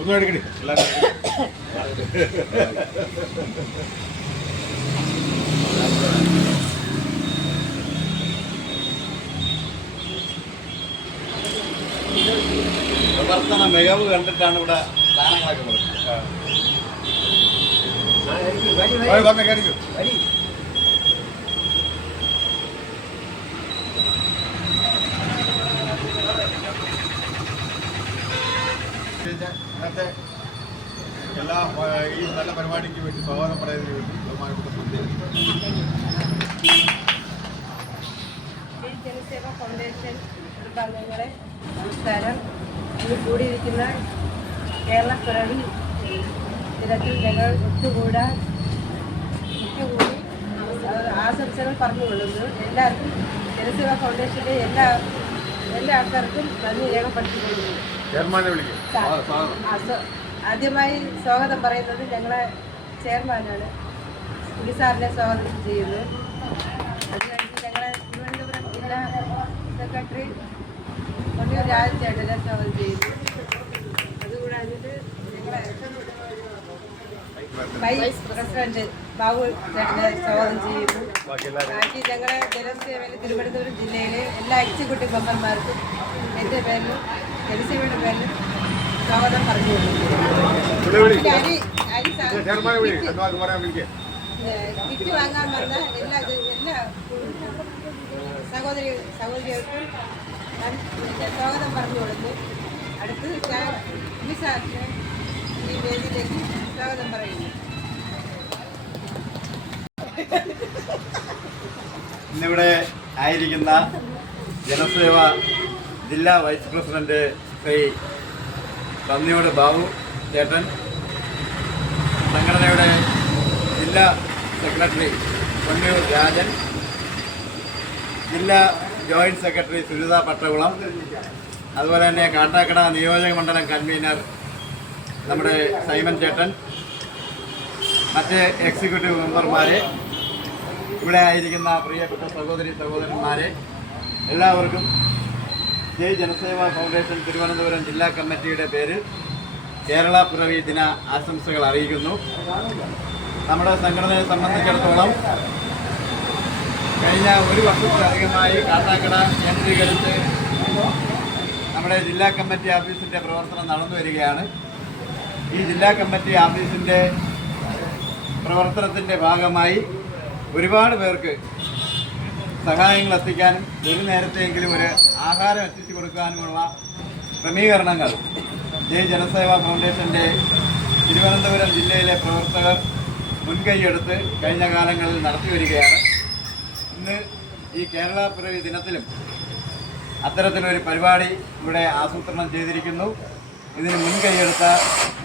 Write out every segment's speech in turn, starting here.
ഒന്നും എടുക്കണേ പ്രവർത്തന മികവ് കണ്ടിട്ടാണ് ഇവിടെ സ്ഥാനങ്ങളൊക്കെ കൊടുക്കുന്നത്. ഇന്നത്തെ എല്ലാ ഈ നല്ല പരിപാടിക്ക് വേണ്ടി സ്വാഗതം പറയുന്നതിന് വേണ്ടി ബഹുമാനപ്പെട്ട ജനസേവാ ഫൗണ്ടേഷൻ കുടുംബാംഗങ്ങളെ നമസ്കാരം. ഇന്ന് കൂടിയിരിക്കുന്ന കേരള പിറവി ദിനത്തിൽ ഞങ്ങൾ ഒത്തുകൂടി ആശംസകൾ പറഞ്ഞുകൊള്ളുന്നു. എല്ലാവർക്കും ജനസേവാ ഫൗണ്ടേഷൻ്റെ എല്ലാ ആൾക്കാർക്കും നന്ദി രേഖപ്പെടുത്തിക്കൊള്ളുന്നു. ആദ്യമായി സ്വാഗതം പറയുന്നത് ഞങ്ങളെ ചെയർമാനാണ്. പുലി സാറിനെ സ്വാഗതം ചെയ്യുന്നു. അത് കഴിഞ്ഞ് ഞങ്ങളെ തിരുവനന്തപുരം ജില്ലാ സെക്രട്ടറി പൊന്നിയൂർ രാജചേട്ടനെ സ്വാഗതം ചെയ്യുന്നു. അതുകൂടാഞ്ഞിട്ട് ഞങ്ങളെ വൈസ് പ്രസിഡന്റ് ബാബു ചേട്ടനെ സ്വാഗതം ചെയ്യുന്നു. ബാക്കി ഞങ്ങളെ ജനസേവയിൽ തിരുവനന്തപുരം ജില്ലയിലെ എല്ലാ എക്സിക്യൂട്ടീവ് മെമ്പർമാർക്കും എൻ്റെ പേരിലും ജനസേവയുടെ പേരിലും സ്വാഗതം പറഞ്ഞു കിറ്റ് വാങ്ങാൻ വന്ന എല്ലാ സഹോദരികൾക്കും സ്വാഗതം പറഞ്ഞു കൊടുത്തു. അടുത്ത് സാറിന് ഈ വേദിയിലേക്ക് സ്വാഗതം പറയുന്നു. ഇന്നിവിടെ ആയിരിക്കുന്ന ജനസേവ ജില്ലാ വൈസ് പ്രസിഡന്റ് ശ്രീ പന്നിയോട് ബാബു ചേട്ടൻ, സംഘടനയുടെ ജില്ലാ സെക്രട്ടറി പൊന്നിയൂർ രാജൻ, ജില്ലാ ജോയിൻറ്റ് സെക്രട്ടറി സുനിത പട്ടകുളം, അതുപോലെ തന്നെ കാട്ടാക്കട നിയോജക മണ്ഡലം കൺവീനർ നമ്മുടെ സൈമൻ ചേട്ടൻ, മറ്റ് എക്സിക്യൂട്ടീവ് മെമ്പർമാരെ, ഇവിടെ ആയിരിക്കുന്ന പ്രിയപ്പെട്ട സഹോദരന്മാരെ, എല്ലാവർക്കും ജയ് ജനസേവാ ഫൗണ്ടേഷൻ തിരുവനന്തപുരം ജില്ലാ കമ്മിറ്റിയുടെ പേരിൽ കേരള പിറവി ദിന ആശംസകൾ അറിയിക്കുന്നു. നമ്മുടെ സംഘടനയെ സംബന്ധിച്ചിടത്തോളം കഴിഞ്ഞ ഒരു വർഷത്തിലധികമായി കാട്ടാക്കട കേന്ദ്രീകരിച്ച് നമ്മുടെ ജില്ലാ കമ്മിറ്റി ഓഫീസിൻ്റെ പ്രവർത്തനം നടന്നു വരികയാണ്. ഈ ജില്ലാ കമ്മിറ്റി ഓഫീസിൻ്റെ പ്രവർത്തനത്തിൻ്റെ ഭാഗമായി ഒരുപാട് പേർക്ക് സഹായങ്ങൾ എത്തിക്കാനും ഒരു നേരത്തെയെങ്കിലും ഒരു ആഹാരം എത്തിച്ചു കൊടുക്കാനുമുള്ള ക്രമീകരണങ്ങൾ ജയ് ജനസേവാ ഫൗണ്ടേഷൻ്റെ തിരുവനന്തപുരം ജില്ലയിലെ പ്രവർത്തകർ മുൻകൈയെടുത്ത് കഴിഞ്ഞ കാലങ്ങളിൽ നടത്തി വരികയാണ്. ഇന്ന് ഈ കേരള പിറവി ദിനത്തിലും അത്തരത്തിലൊരു പരിപാടി ഇവിടെ ആസൂത്രണം ചെയ്തിരിക്കുന്നു. ഇതിന് മുൻകൈയെടുത്ത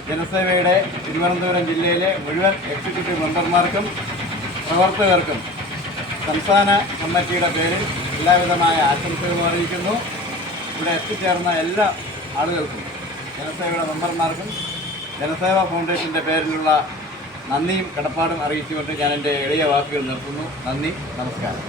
ജനസേവയുടെ തിരുവനന്തപുരം ജില്ലയിലെ മുഴുവൻ എക്സിക്യൂട്ടീവ് മെമ്പർമാർക്കും പ്രവർത്തകർക്കും സംസ്ഥാന കമ്മിറ്റിയുടെ പേരിൽ എല്ലാവിധമായ ആശംസകളും അറിയിക്കുന്നു. ഇവിടെ എത്തിച്ചേർന്ന എല്ലാ ആളുകൾക്കും, ജനസേവയുടെ മെമ്പർമാർക്കും ജനസേവാ ഫൗണ്ടേഷൻ്റെ പേരിലുള്ള നന്ദിയും കടപ്പാടും അറിയിച്ചുകൊണ്ട് ഞാൻ എൻ്റെ എളിയ വാക്കുകൾ നിർത്തുന്നു. നന്ദി, നമസ്കാരം.